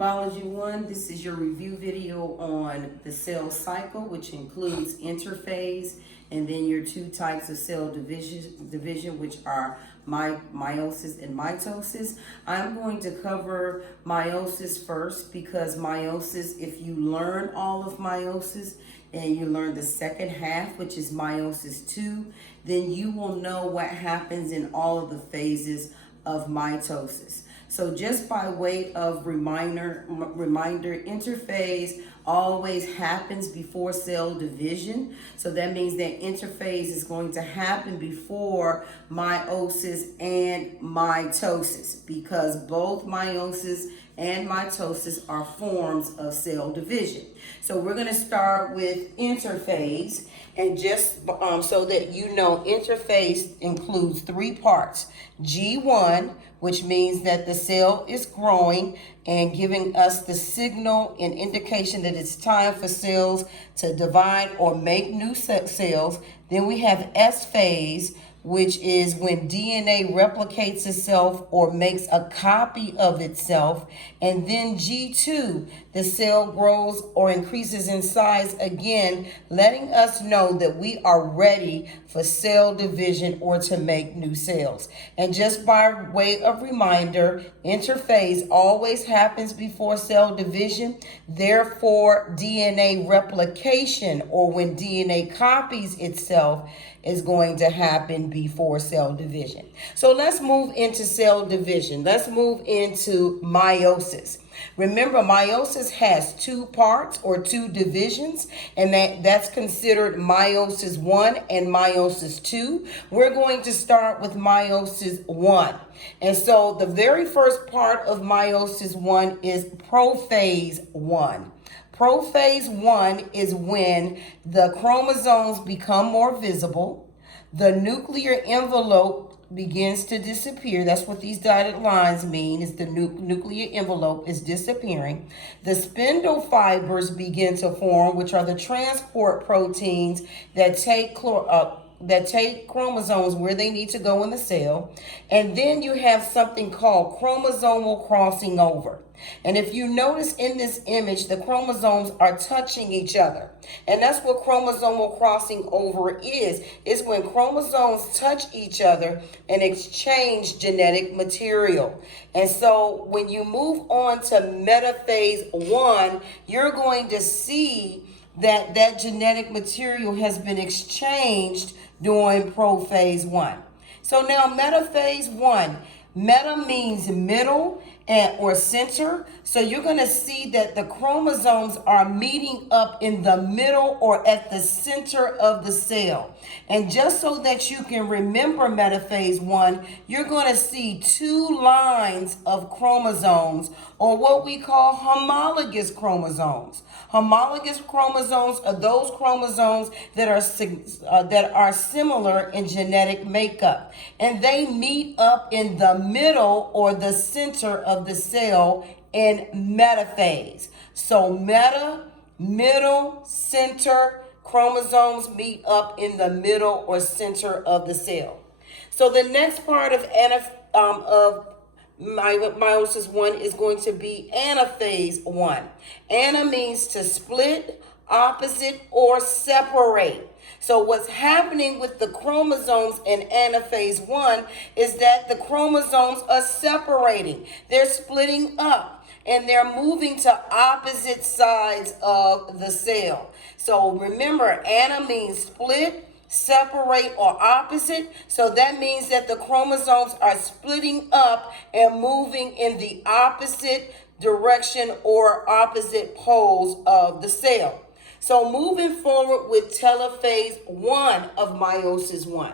Biology 1, this is your review video on the cell cycle, which includes interphase, and then your two types of cell division, which are meiosis and mitosis. I'm going to cover meiosis first because meiosis, if you learn all of meiosis and you learn the second half, which is meiosis 2, then you will know what happens in all of the phases of mitosis. So just by way of reminder, interphase always happens before cell division. So that means that interphase is going to happen before meiosis and mitosis, because both meiosis and mitosis are forms of cell division. So we're going to start with interphase, and just so that you know, interphase includes three parts. G1, which means that the cell is growing and giving us the signal and indication that it's time for cells to divide or make new cells. Then we have S phase, which is when DNA replicates itself or makes a copy of itself. And then G2, the cell grows or increases in size again, letting us know that we are ready for cell division or to make new cells. And just by way of reminder, interphase always happens before cell division. Therefore, DNA replication, or when DNA copies itself, is going to happen before cell division. So let's move into cell division. Let's move into meiosis. Remember, meiosis has two parts or two divisions, and that's considered meiosis 1 and meiosis 2. We're going to start with meiosis 1. And so the very first part of meiosis 1 is prophase 1. Prophase 1 is when the chromosomes become more visible, the nuclear envelope begins to disappear. That's what these dotted lines mean, is the nuclear envelope is disappearing. The spindle fibers begin to form, which are the transport proteins that take chromosomes where they need to go in the cell. And then you have something called chromosomal crossing over. And if you notice in this image, the chromosomes are touching each other. And that's what chromosomal crossing over is. It's when chromosomes touch each other and exchange genetic material. And so when you move on to metaphase 1, you're going to see that genetic material has been exchanged during prophase 1. So now metaphase 1. Meta means middle or center. So you're going to see that the chromosomes are meeting up in the middle or at the center of the cell. And just so that you can remember metaphase 1, you're going to see two lines of chromosomes, or what we call homologous chromosomes. Homologous chromosomes are those chromosomes that are similar in genetic makeup, and they meet up in the middle or the center of the cell in metaphase. So meta, middle, center, chromosomes meet up in the middle or center of the cell. So the next part of meiosis 1 is going to be anaphase 1. Ana means to split, opposite, or separate. So what's happening with the chromosomes in anaphase 1 is that the chromosomes are separating. They're splitting up, and they're moving to opposite sides of the cell. So remember, ana means split, separate, or opposite. So that means that the chromosomes are splitting up and moving in the opposite direction or opposite poles of the cell. So moving forward with telophase 1 of meiosis 1.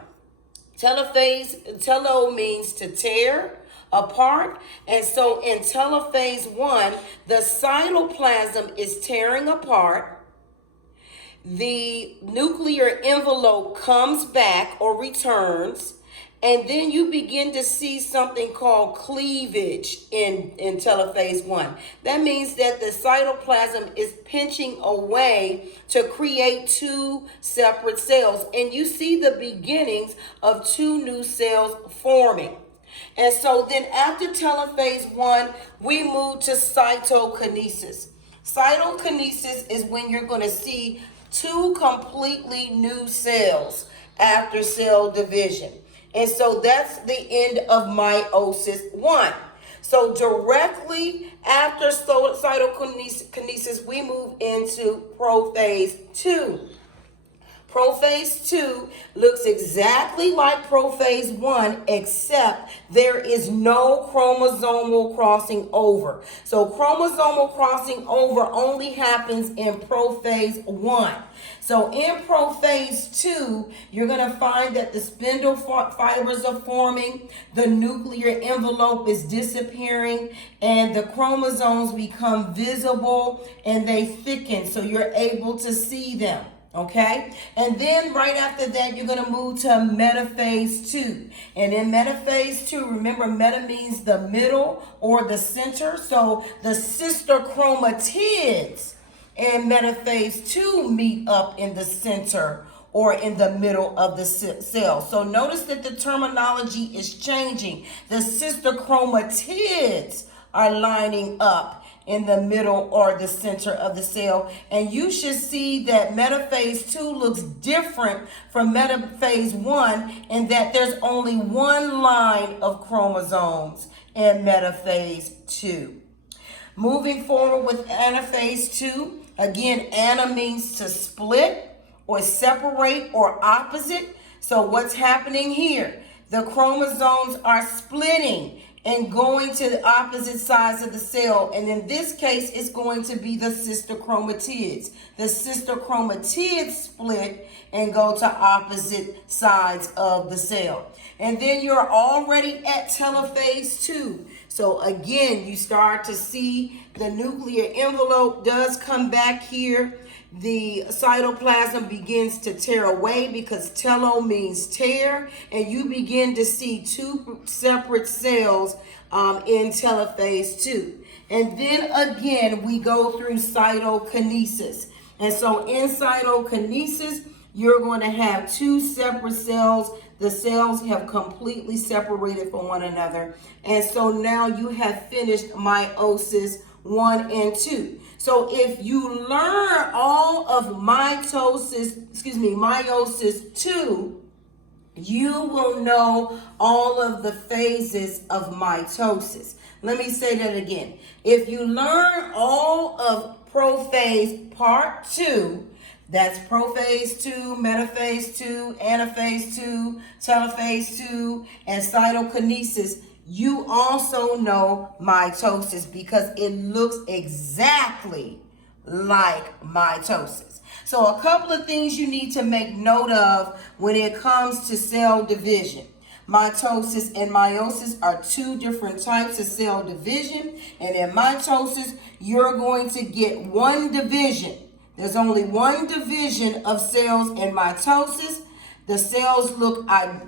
Telo means to tear apart. And so in telophase 1, the cytoplasm is tearing apart. The nuclear envelope comes back or returns, and then you begin to see something called cleavage in telophase 1. That means that the cytoplasm is pinching away to create two separate cells, and you see the beginnings of two new cells forming. And so then after telophase 1, we move to cytokinesis. Cytokinesis is when you're going to see two completely new cells after cell division. And so that's the end of meiosis 1. So directly after cytokinesis, we move into prophase 2. Prophase 2 looks exactly like prophase 1, except there is no chromosomal crossing over. So chromosomal crossing over only happens in prophase 1. So in prophase 2, you're going to find that the spindle fibers are forming, the nuclear envelope is disappearing, and the chromosomes become visible and they thicken so you're able to see them. Okay, and then right after that, you're going to move to metaphase 2. And in metaphase 2, remember, meta means the middle or the center. So the sister chromatids in metaphase 2 meet up in the center or in the middle of the cell. So notice that the terminology is changing. The sister chromatids are lining up in the middle or the center of the cell. And you should see that metaphase 2 looks different from metaphase 1 in that there's only one line of chromosomes in metaphase 2. Moving forward with anaphase 2, again, ana means to split or separate or opposite. So what's happening here? The chromosomes are splitting and going to the opposite sides of the cell. And in this case, it's going to be the sister chromatids. The sister chromatids split and go to opposite sides of the cell. And then you're already at telophase 2. So again, you start to see the nuclear envelope does come back here. The cytoplasm begins to tear away because telo means tear, and you begin to see two separate cells in telophase 2. And then again, we go through cytokinesis. And so in cytokinesis, you're going to have two separate cells. The cells have completely separated from one another. And so now you have finished meiosis 1 and 2. So if you learn all of meiosis 2, you will know all of the phases of mitosis. Let me say that again. If you learn all of prophase part 2, that's prophase 2, metaphase 2, anaphase 2, telophase 2, and cytokinesis, you also know mitosis because it looks exactly like mitosis. So a couple of things you need to make note of when it comes to cell division. Mitosis and meiosis are two different types of cell division. And in mitosis, you're going to get one division. There's only one division of cells in mitosis. The cells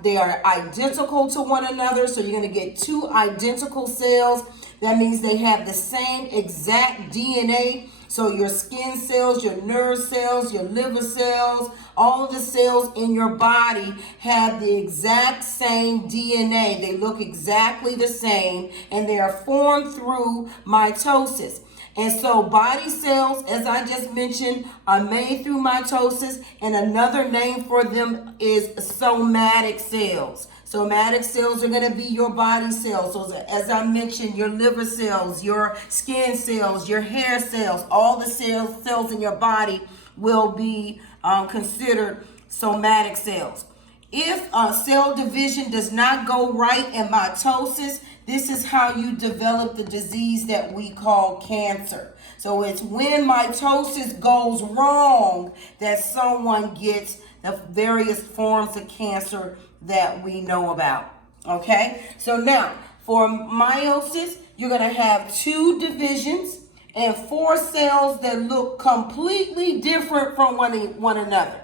they are identical to one another. So you're going to get two identical cells. That means they have the same exact DNA. So your skin cells, your nerve cells, your liver cells, all of the cells in your body have the exact same DNA. They look exactly the same, and they are formed through mitosis. And so body cells, as I just mentioned, are made through mitosis, and another name for them is somatic cells. Somatic cells are going to be your body cells. So as I mentioned, your liver cells, your skin cells, your hair cells, all the cells in your body will be considered somatic cells. If cell division does not go right in mitosis, this is how you develop the disease that we call cancer. So it's when mitosis goes wrong that someone gets the various forms of cancer that we know about. Okay? So now, for meiosis, you're going to have two divisions and four cells that look completely different from one another.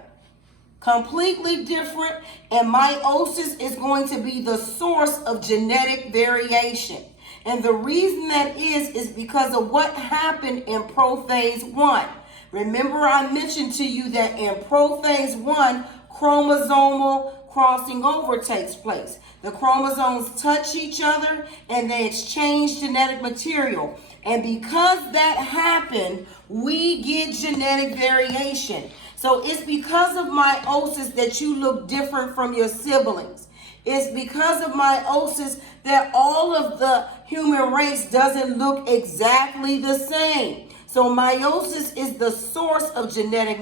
Completely different, and meiosis is going to be the source of genetic variation. And the reason that is because of what happened in prophase 1. Remember, I mentioned to you that in prophase 1, chromosomal crossing over takes place. The chromosomes touch each other and they exchange genetic material. And because that happened, we get genetic variation. So it's because of meiosis that you look different from your siblings. It's because of meiosis that all of the human race doesn't look exactly the same. So meiosis is the source of genetic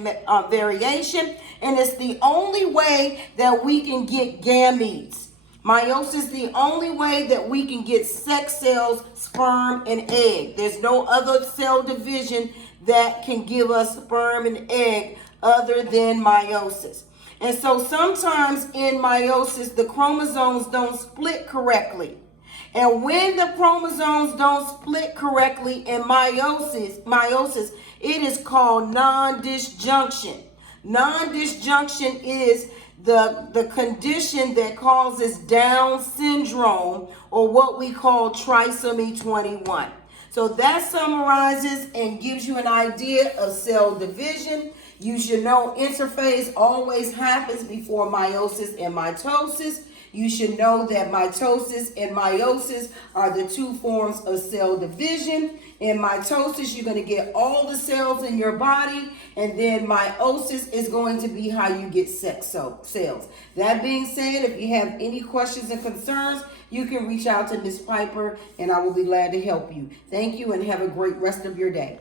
variation, and it's the only way that we can get gametes. Meiosis is the only way that we can get sex cells, sperm, and egg. There's no other cell division that can give us sperm and egg other than meiosis. And so sometimes in meiosis, the chromosomes don't split correctly. And when the chromosomes don't split correctly in meiosis, it is called non-disjunction. Non-disjunction is the condition that causes Down syndrome, or what we call trisomy 21. So that summarizes and gives you an idea of cell division. You should know interphase always happens before meiosis and mitosis. You should know that mitosis and meiosis are the two forms of cell division. In mitosis, you're going to get all the cells in your body, and then meiosis is going to be how you get sex cells. That being said, if you have any questions and concerns, you can reach out to Ms. Piper, and I will be glad to help you. Thank you, and have a great rest of your day.